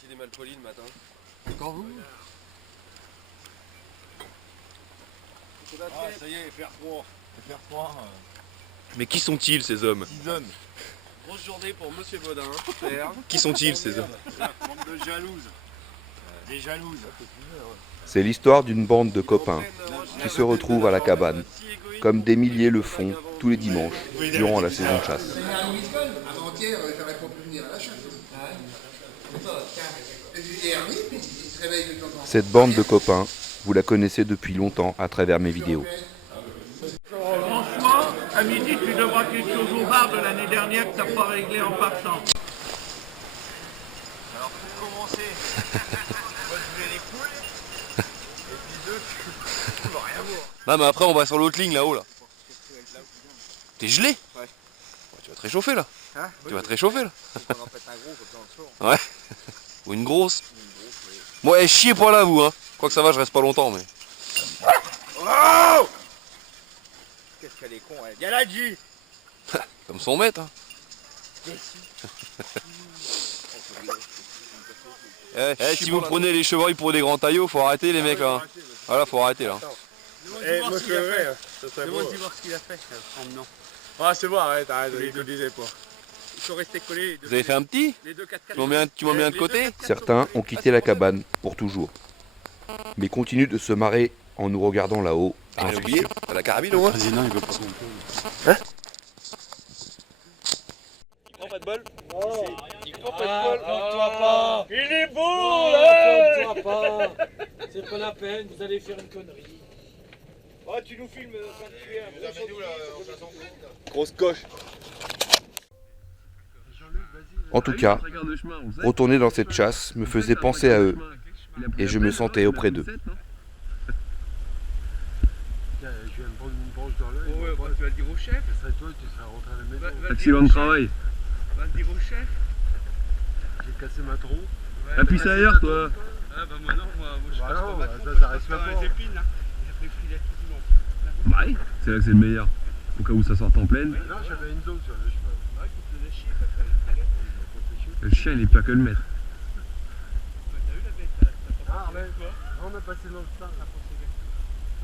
S'il est mal poli le matin. Encore vous? Ah, ça y est, FR3. FR3. Mais qui sont-ils ces hommes? Season. Grosse journée pour Monsieur Baudin. Qui sont-ils ces hommes? Bande de jalouses. Des jalouses. C'est l'histoire d'une bande de copains qui se retrouvent à la cabane, comme des milliers le font tous les dimanches durant la saison de chasse. Avant-hier, j'aurais pas pu venir à la chasse. Et Hermine, il se réveille de temps en temps. Cette bande de copains, vous la connaissez depuis longtemps à travers mes vidéos. Franchement, à midi, tu devras quelque chose au bar de l'année dernière que tu n'as pas réglé en partant. Alors pour commencer, moi je voulais les poules. Et puis deux, tu vas rien voir. Non mais après on va sur l'autre ligne là-haut là. T'es gelé? Ouais. Tu vas te réchauffer là. Hein? Tu vas te réchauffer là. On en pète un gros comme ça on le sort. Ouais. Ou une grosse. Bon, eh, chiez pas là vous hein. Quoi que ça va, je reste pas longtemps mais. Oh! Qu'est-ce qu'elle est con elle. Y'a la G. Comme son maître hein. Si vous prenez les chevreuils pour des grands taillots, faut arrêter les mecs là. Hein. Voilà, faut arrêter là. Eh, moi je ferais. Demande d'y voir ce qu'il a fait en menant. Ah c'est bon, arrête, je le disais pas. Il faut rester collé. Vous avez fait un petit? Les deux 4x4. Tu m'en mets un de côté? Certains ont quitté la cabane pour toujours, mais continuent de se marrer en nous regardant là-haut. Ah, j'ai oublié, t'as la carabine au moins? Vas-y, non, il veut pas son peu. Hein? Il prend pas de bol? Il prend pas de bol? Toi pas. Il est beau Oh, toi pas. C'est pas la peine, vous allez faire une connerie. Oh, tu nous filmes quand tu es un Grosse coche. En tout cas, retourner dans cette chasse me faisait penser à eux, et je me sentais auprès d'eux. Je viens de prendre une branche dans l'œil. Ouais, bah, tu vas le dire au chef. Ce serait toi, tu serais rentré à la maison. Accident de travail. Va le dire au chef. J'ai cassé ma trompe. Appuie ça ailleurs, toi. Ah bah moi non, moi je Bah passe non, pas ma ça, trompe, ça je reste passe pas par fort. les épines là. J'ai pris le filet tout du long. Bah oui, c'est là que c'est le meilleur. Au cas où ça sorte en pleine. Non, j'avais une zone sur le chemin. Ouais, tu te faisais chier, ça fait. Le chien il est pas que le maître. T'as eu la bête là? Ah ouais, quoi? On a passé dans le stade là pour ces gars.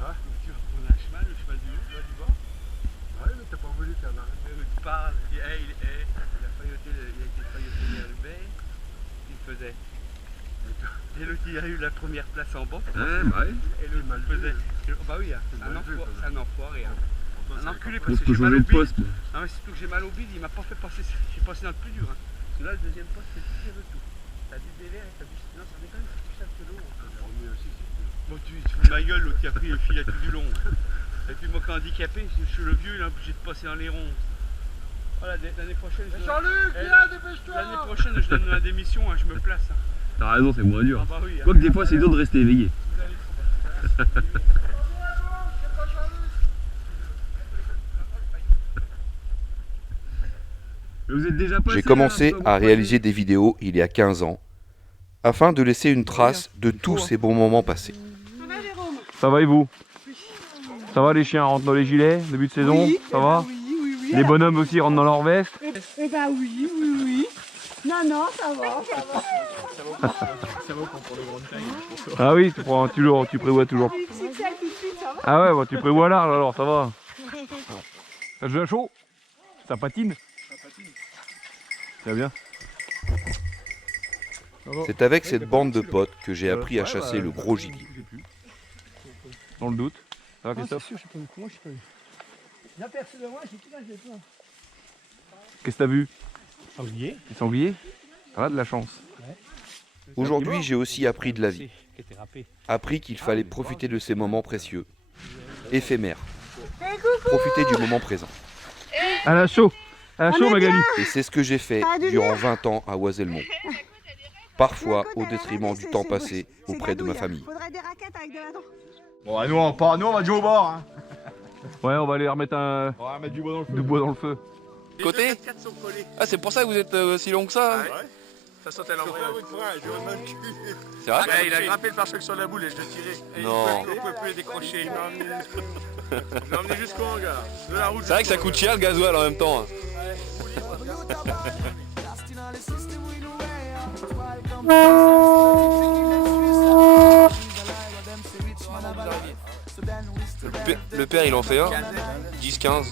Ah, Tu vas prendre un cheval, le cheval du bas. ouais, mais t'as pas voulu faire un arrêt. Tu parles, il a failloté, il a été failloté à Hubert, il faisait. Et l'autre il a eu la première place en bas. Ouais, bah ouais. Et l'autre mal il faisait. vu, Bah oui, hein, C'est un mal vu, enfoiré, quoi. c'est un enfoiré. Hein. Un enculé On parce se que peut j'ai mal changer au de bide. poste. moi. Non mais surtout que j'ai mal au bide, il m'a pas fait passer, j'ai passé dans le plus dur. Hein. Parce que là le deuxième poste c'est le pire de tout. T'as du délai, t'as du. Non ça déconne, faut que tu saches que l'eau. Le premier aussi, c'est Bon tu te fous de ma gueule, l'autre qui a pris le filet tout du long. Et puis moi quand handicapé, je suis le vieux, il est obligé de passer dans les ronds. Voilà, l'année prochaine. Jean-Luc, Eh, viens, dépêche-toi. L'année prochaine je donne ma démission, hein, je me place. Hein. T'as raison, c'est moins dur. Ah bah oui. Hein. Quoique des fois c'est dur de rester éveillé. Mais vous êtes déjà passé, J'ai commencé là, à réaliser des vidéos il y a 15 ans, afin de laisser une trace de tous ces bons moments passés. Ça va et vous? Ça va, les chiens rentrent dans les gilets, début de saison? Oui, Ça va? oui. Les bonhommes aussi rentrent dans leur veste? Eh ben oui. Non, ça va. Ah oui, tu prévois toujours. Ah ouais, bah, tu prévois large alors, ça va. Ça joue à chaud? Ça patine? Ça va bien? C'est avec cette bande de potes que j'ai appris à chasser le gros gibier. Dans le doute. Ça va, Christophe? Qu'est-ce que t'as vu? Sanglier. Des sangliers? Ça va, de la chance. Aujourd'hui, j'ai aussi appris de la vie. Qui était râpé. Appris qu'il fallait profiter de ces moments précieux, éphémères. Profiter du moment présent. À la chaud! À la chaud, Magali! Et c'est ce que j'ai fait durant 20 ans à Oiselmont. Parfois au détriment du temps passé auprès de ma famille. Faudrait des raquettes avec de la dent. Bon, nous on va jouer au bord. Hein. Ouais, on va aller remettre On va mettre du bois dans le feu. du bois dans le feu. Côté? Les 4x4 sont collés. Ah, c'est pour ça que vous êtes si long que ça? Hein? Ouais. Ça sautait l'envoyé. C'est vrai? Ouais, il a grimpé le pare-choc sur la boule et je l'ai tiré. Et Non. il ne pouvait plus le décrocher. Il m'a emmené jusqu'au hangar. De la route. C'est vrai que ça coûte cher le gasoil en même temps. Hein. Le père il en fait un, 10-15,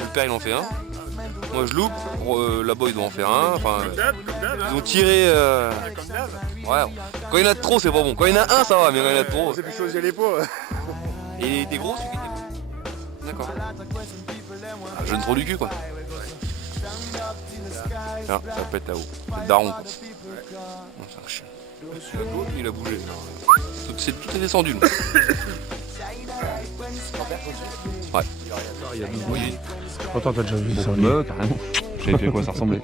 le père il en fait un. Moi je loupe, là-bas ils doivent en faire un. Enfin, ils ont tiré. Ouais, quand il y en a de trop c'est pas bon. Quand il y en a un ça va, mais quand il y en a de trop. C'est plus chaud les pots. Et il était gros celui qui était gros. D'accord. Ah, jeune trop du cul quoi. Ah, ça pète là-haut. C'est le daron quoi. Non, c'est un chien. L'autre il a bougé. Tout est descendu. Là. Ouais. Il y a 12 mois. Attends, t'as déjà vu ça? Carrément. Je savais plus à quoi ça ressemblait.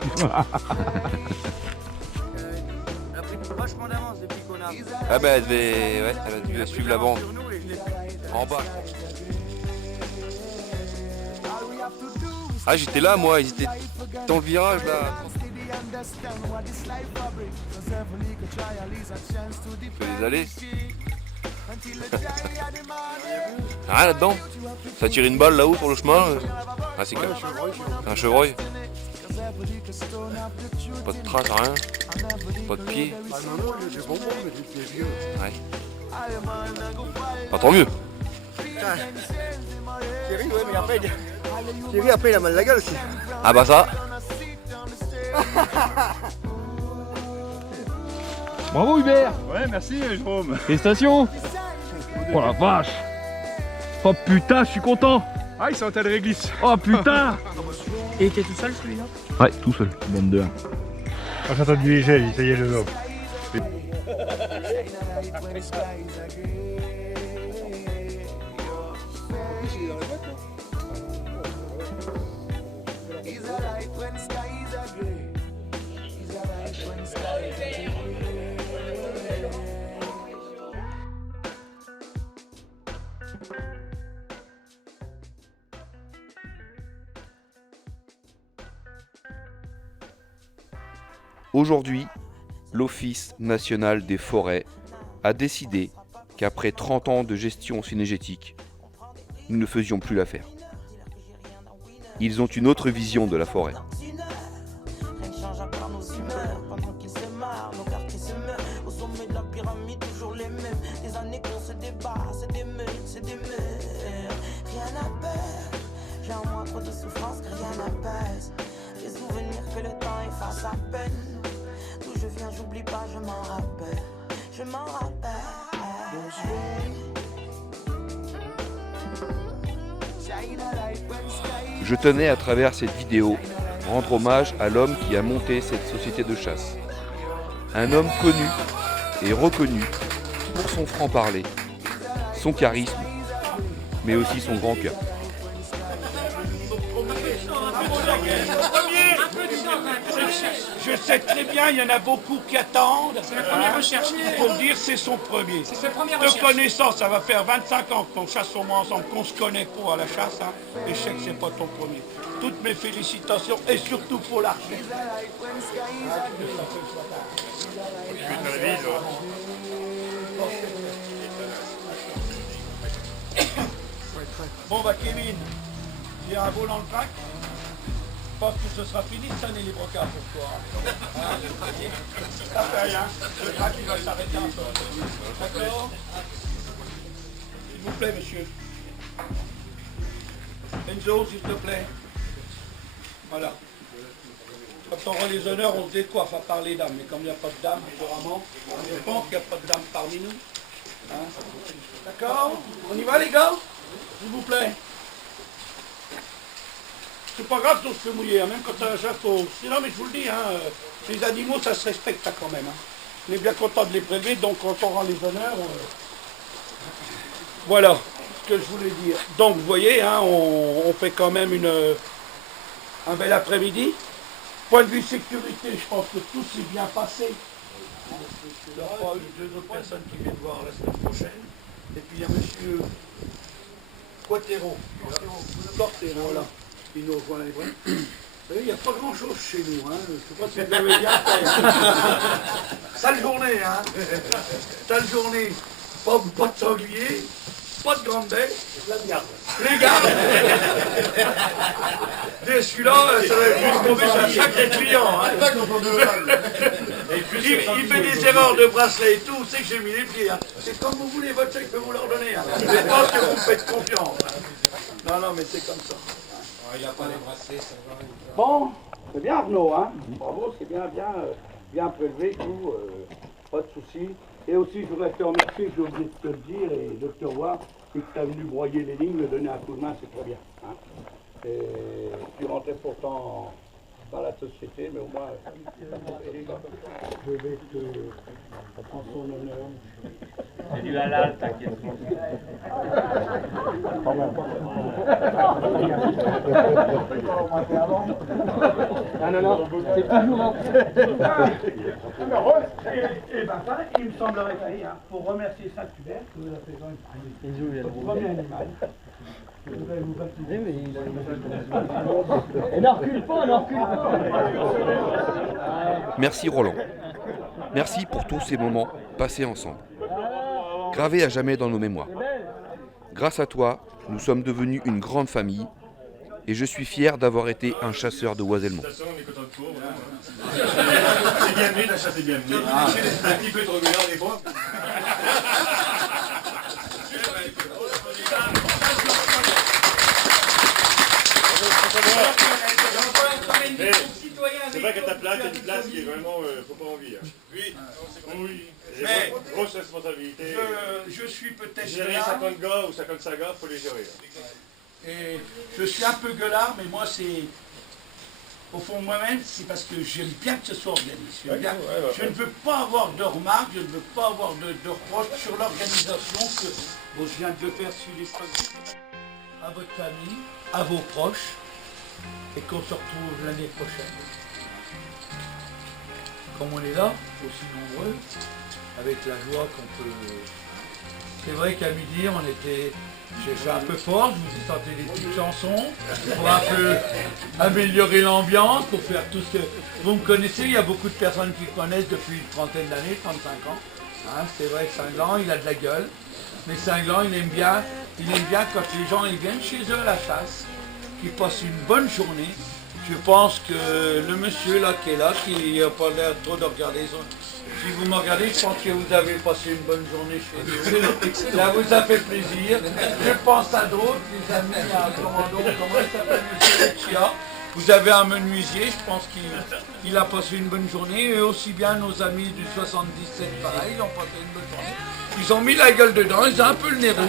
Ah bah elle a dû suivre la bande. En bas. Ah j'étais là moi, ils étaient dans le virage là. Je fais les allées. Rien là-dedans. Ça tire une balle là-haut sur le chemin. Ah c'est calme. Un chevreuil. Pas de traces, rien. Pas de pied. Ouais. Pas tant mieux. Thierry, ouais, mais après, Thierry, après, il a mal la gueule aussi. Ah bah ça. Bravo Hubert. Ouais, merci, Jérôme. Félicitations. Oh la vache. Oh putain, je suis content. Ah, ils sont en tas de réglisse. Oh putain. Et t'es tout seul celui-là? Ouais, tout seul. Bande de 1. Ah, j'entends du léger, ça y est, le lot. Aujourd'hui, l'Office national des forêts a décidé qu'après 30 ans de gestion cynégétique, nous ne faisions plus l'affaire. Ils ont une autre vision de la forêt. Rien ne change à part nos humeurs pendant qu'ils se marrent, nos quartiers se meurent. Au sommet de la pyramide, toujours les mêmes. Des années qu'on se débat, c'est des meurtres, c'est des meurs. Rien n'a peur, j'ai en moi trop de souffrance que rien n'apaise. Les souvenirs que le temps efface à peine. D'où je viens, j'oublie pas, je m'en rappelle. Je m'en rappelle. Je tenais à travers cette vidéo rendre hommage à l'homme qui a monté cette société de chasse. Un homme connu et reconnu pour son franc-parler, son charisme, mais aussi son grand cœur. Je sais très bien, il y en a beaucoup qui attendent. C'est la première recherche. Il faut le dire, c'est son premier. C'est sa première recherche. De connaissance, ça va faire 25 ans qu'on chasse au moins ensemble, qu'on se connaît pour à la chasse. Hein. Échec, c'est pas ton premier. Toutes mes félicitations et surtout faut l'archer. Bon bah Kevin, il y a un vol dans le crack. Je pense que ce sera fini cette année les brocards pour toi. Hein? Ça fait rien, le crack il va s'arrêter un peu. D'accord? S'il vous plaît monsieur. Enzo, s'il te plaît. Voilà. Quand on aura les honneurs, on se décoiffe à parler dames. Mais comme il n'y a pas de dames, apparemment, je pense qu'il n'y a pas de dames parmi nous. Hein? D'accord? On y va les gars? S'il vous plaît. C'est pas grave si on se fait mouiller, hein, même quand t'as un chapeau. Non mais je vous le dis, hein, les animaux ça se respecte quand même. Hein. On est bien content de les prélever, donc quand on rend les honneurs, voilà ce que je voulais dire. Donc vous voyez, hein, on fait quand même un bel après-midi. Point de vue sécurité, je pense que tout s'est bien passé. Il y aura deux autres personnes qui viennent voir la semaine prochaine. Et puis il y a monsieur Quatero, là. Il nous rejoint les bras. savez, il n'y a pas grand-chose chez nous. Hein. Je ne sais pas si vous avez bien fait. Sale journée, hein. Sale journée. Pas de sanglier, pas de grande baie. Les gardes. Dès celui-là, ça va être tomber sur chaque client. Hein. Il fait des erreurs de bracelet et tout, c'est que j'ai mis les pieds. Hein. C'est comme vous voulez, votre chèque, je peux vous leur donner. Hein. Je pense que vous me faites confiance. Hein. Non, mais c'est comme ça. Il n'a pas les bracelets, ça va. Bon, c'est bien Arnaud, hein. Bravo, c'est bien prélevé, tout, pas de soucis. Et aussi, je voudrais te remercier, j'ai oublié de te le dire, et de te revoir, et que tu as venu broyer les lignes, me donner un coup de main, c'est très bien. Hein. Et tu rentrais pourtant dans la société, mais au moins, je vais te prendre son honneur. C'est du halal, t'inquiète. Non, c'est toujours et ben ça, il me semblerait qu'il faut remercier Saint-Hubert, que vous avez fait le premier animal. Et n'en recule pas. Merci Roland. Merci pour tous ces moments passés ensemble. Gravés à jamais dans nos mémoires. Grâce à toi, nous sommes devenus une grande famille et je suis fier d'avoir été un chasseur de oisellements. C'est bien mené, la chasse est bien menée. Un petit peu trop régulier des fois. C'est vrai qu'à ta place, il y a une place qui est vraiment, faut pas envier. Oui. Mais grosse responsabilité. Je suis peut-être gérer 50 gars ou 55 gars, il faut les gérer. Et je suis un peu gueulard, mais moi c'est... Au fond moi-même, c'est parce que j'aime bien que ce soit organisé. Je ne veux pas avoir de remarques, je ne veux pas avoir de reproches sur l'organisation que bon, je viens de le faire sur les stades. À votre famille, à vos proches, et qu'on se retrouve l'année prochaine. Comme on est là, aussi nombreux, avec la joie qu'on peut... C'est vrai qu'à midi, on était... J'ai fait un peu fort, je vous ai chanté des petites chansons pour un peu améliorer l'ambiance, pour faire tout ce que... Vous me connaissez, il y a beaucoup de personnes qui connaissent depuis une trentaine d'années, 35 ans. Hein, c'est vrai que Cinglant, il a de la gueule, mais Cinglant, il aime bien quand les gens ils viennent chez eux à la chasse, qu'ils passent une bonne journée. Je pense que le monsieur là qui est là, qui n'a pas l'air trop de regarder son... Si vous me regardez, je pense que vous avez passé une bonne journée chez nous. Ça vous a fait plaisir. Je pense à d'autres, les amis, à comment il s'appelle, monsieur Leccia. Vous avez un menuisier, je pense qu'il a passé une bonne journée. Et aussi bien nos amis du 77, pareil, ils ont passé une bonne journée. Ils ont mis la gueule dedans, ils ont un peu le nez rouge.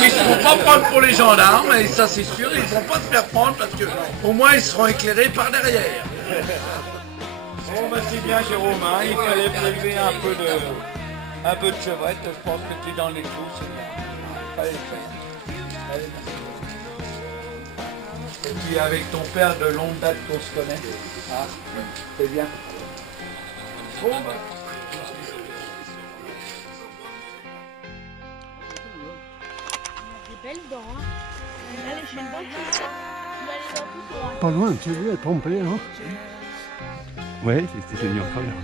Ils ne se font pas prendre pour les gendarmes, et ça c'est sûr, ils ne vont pas se faire prendre parce qu'au moins ils seront éclairés par derrière. Bon bah c'est bien Jérôme, hein, il fallait prélever un peu de chevrette, je pense que tu es dans les clous, c'est bien. Fallait le faire. Et puis avec ton père de longue date qu'on se connaît, hein, c'est bien. Bon bah. Des belles dents, hein. Il allait chez le dentiste. Il allait dans tout droit. Pas loin, tu veux être trompé, hein. Ouais, c'était génial, très bien.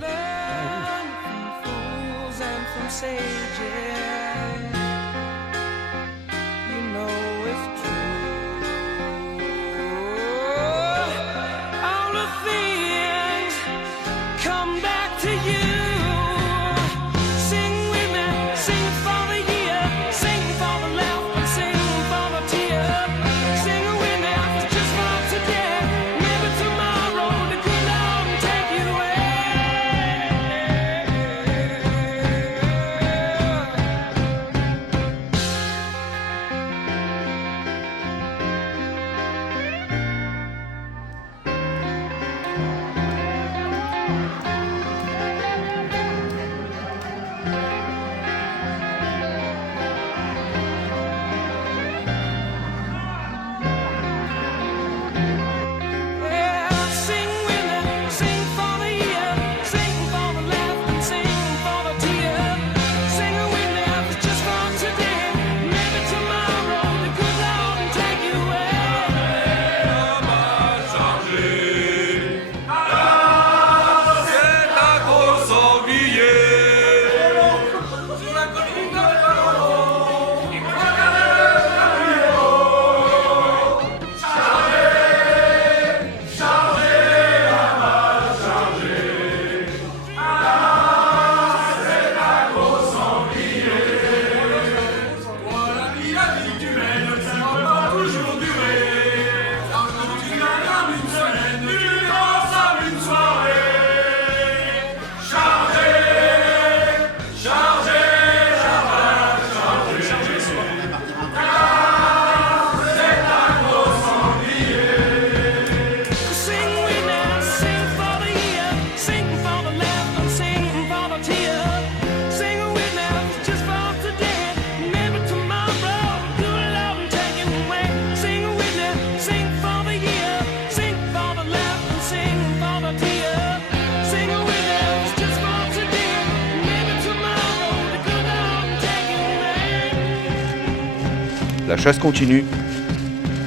La chasse continue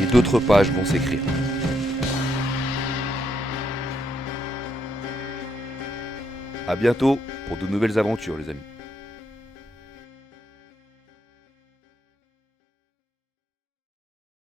et d'autres pages vont s'écrire. A bientôt pour de nouvelles aventures les amis.